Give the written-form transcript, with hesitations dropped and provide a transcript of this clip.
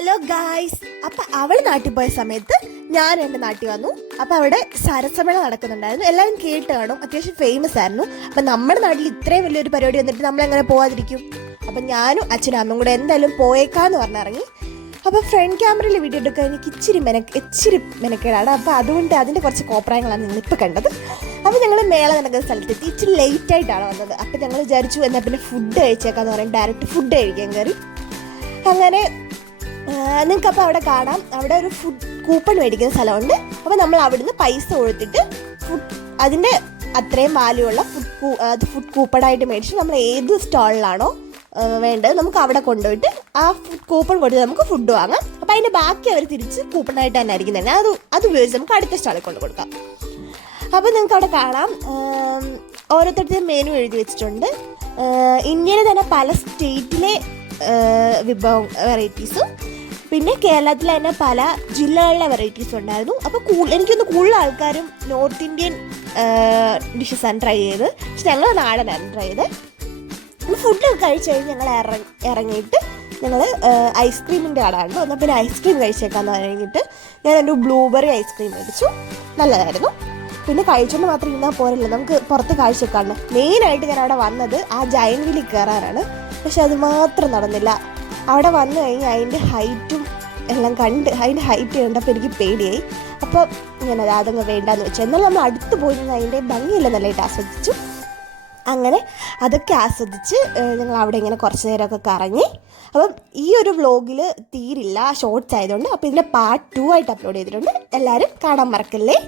Hello guys. അപ്പം അവൾ നാട്ടിൽ പോയ സമയത്ത് ഞാൻ എൻ്റെ നാട്ടിൽ വന്നു. അപ്പം അവിടെ സരസമേള നടക്കുന്നുണ്ടായിരുന്നു. എല്ലാവരും കേട്ട് കാണും, അത്യാവശ്യം ഫേമസ് ആയിരുന്നു. അപ്പം നമ്മുടെ നാട്ടിൽ ഇത്രയും വലിയൊരു പരിപാടി വന്നിട്ട് നമ്മളെങ്ങനെ പോകാതിരിക്കും? അപ്പം ഞാനും അച്ഛനും അമ്മയും കൂടെ എന്തായാലും പോയേക്കാന്ന് പറഞ്ഞിറങ്ങി. അപ്പോൾ ഫ്രണ്ട് ക്യാമറയിൽ വീഡിയോ എടുക്കാൻ എനിക്ക് ഇച്ചിരി മെനക്കേടാണ്. അപ്പോൾ അതുകൊണ്ട് അതിൻ്റെ കുറച്ച് കോപ്രായങ്ങളാണ് നിങ്ങളിപ്പോൾ കണ്ടത്. അപ്പോൾ ഞങ്ങൾ മേള നടക്കുന്ന സ്ഥലത്തെത്തി. ഇച്ചിരി ലേറ്റായിട്ടാണ് വന്നത്. അപ്പോൾ ഞങ്ങൾ വിചാരിച്ചു എന്നാൽ പിന്നെ ഫുഡ് കഴിച്ചേക്കാന്ന് പറയാൻ ഡയറക്റ്റ് ഫുഡ് കഴിക്കാൻ കയറി. അങ്ങനെ നിങ്ങൾക്കപ്പോൾ അവിടെ കാണാം, അവിടെ ഒരു ഫുഡ് കൂപ്പൺ മേടിക്കുന്ന സ്ഥലമുണ്ട്. അപ്പോൾ നമ്മൾ അവിടുന്ന് പൈസ കൊടുത്തിട്ട് അതിൻ്റെ അത്രയും വാല്യൂ ഉള്ള ഫുഡ് കൂപ്പണായിട്ട് മേടിച്ച് നമ്മൾ ഏത് സ്റ്റാളിലാണോ വേണ്ടത് നമുക്ക് അവിടെ കൊണ്ടുപോയിട്ട് ആ ഫുഡ് കൂപ്പൺ കൊടുത്ത് നമുക്ക് ഫുഡ് വാങ്ങാം. അപ്പോൾ അതിൻ്റെ ബാക്കി അവർ തിരിച്ച് കൂപ്പണായിട്ട് തന്നെ ആയിരിക്കും തന്നെ അത് ഉപയോഗിച്ച് നമുക്ക് അടുത്ത സ്റ്റാളിൽ കൊണ്ട് കൊടുക്കാം. അപ്പോൾ നിങ്ങൾക്ക് അവിടെ കാണാം ഓരോരുത്തരുടെ മെനു എഴുതി വെച്ചിട്ടുണ്ട്. ഇന്ത്യയിലെ തന്നെ പല സ്റ്റേറ്റിലെ വിഭവം വെറൈറ്റീസും പിന്നെ കേരളത്തിലെ തന്നെ പല ജില്ലകളിലെ വെറൈറ്റീസും ഉണ്ടായിരുന്നു. അപ്പോൾ എനിക്കൊന്ന് കൂടുതൽ ആൾക്കാരും നോർത്ത് ഇന്ത്യൻ ഡിഷസാണ് ട്രൈ ചെയ്ത്. പക്ഷെ ഞങ്ങൾ നാടനായിരുന്നു ട്രൈ ചെയ്ത്. ഫുഡൊക്കെ കഴിച്ച് കഴിഞ്ഞ് ഞങ്ങൾ ഇറങ്ങിയിട്ട് ഞങ്ങൾ ഐസ്ക്രീമിൻ്റെ കടയാണ്. എന്നാൽ പിന്നെ ഐസ്ക്രീം കഴിച്ചേക്കാന്ന് കഴിഞ്ഞിട്ട് ഞാൻ ഒരു ബ്ലൂബെറി ഐസ്ക്രീം മേടിച്ചു. നല്ലതായിരുന്നു. പിന്നെ കഴിച്ചുകൊണ്ട് മാത്രം ഇരുന്നാൽ പോരല്ലോ, നമുക്ക് പുറത്ത് കാഴ്ചയൊക്കെയാണ്. മെയിനായിട്ട് ഞാൻ അവിടെ വന്നത് ആ ജയൻറ്റ് വീലിൽ കയറാനാണ്. പക്ഷെ അത് മാത്രം നടന്നില്ല. അവിടെ വന്നു കഴിഞ്ഞാൽ അതിൻ്റെ ഹൈറ്റും എല്ലാം കണ്ട് അതിൻ്റെ ഹൈറ്റ് കണ്ടപ്പോൾ എനിക്ക് പേടിയായി. അപ്പോൾ ഞാനത് അതങ്ങ് വേണ്ടാന്ന് വെച്ചു. എന്നാൽ നമ്മൾ അടുത്ത് പോയി നിന്ന് അതിൻ്റെ ഭംഗിയെല്ലാം നല്ലതായിട്ട് ആസ്വദിച്ചു. അങ്ങനെ അതൊക്കെ ആസ്വദിച്ച് ഞങ്ങൾ അവിടെ ഇങ്ങനെ കുറച്ച് നേരമൊക്കെ കറങ്ങി. അപ്പം ഈ ഒരു വ്ലോഗിൽ തീരില്ല, ഷോർട്സ് ആയതുകൊണ്ട്. അപ്പോൾ ഇതിൻ്റെ പാർട്ട് 2 ആയിട്ട് അപ്ലോഡ് ചെയ്തിട്ടുണ്ട്. എല്ലാവരും കാണാൻ മറക്കല്ലേ.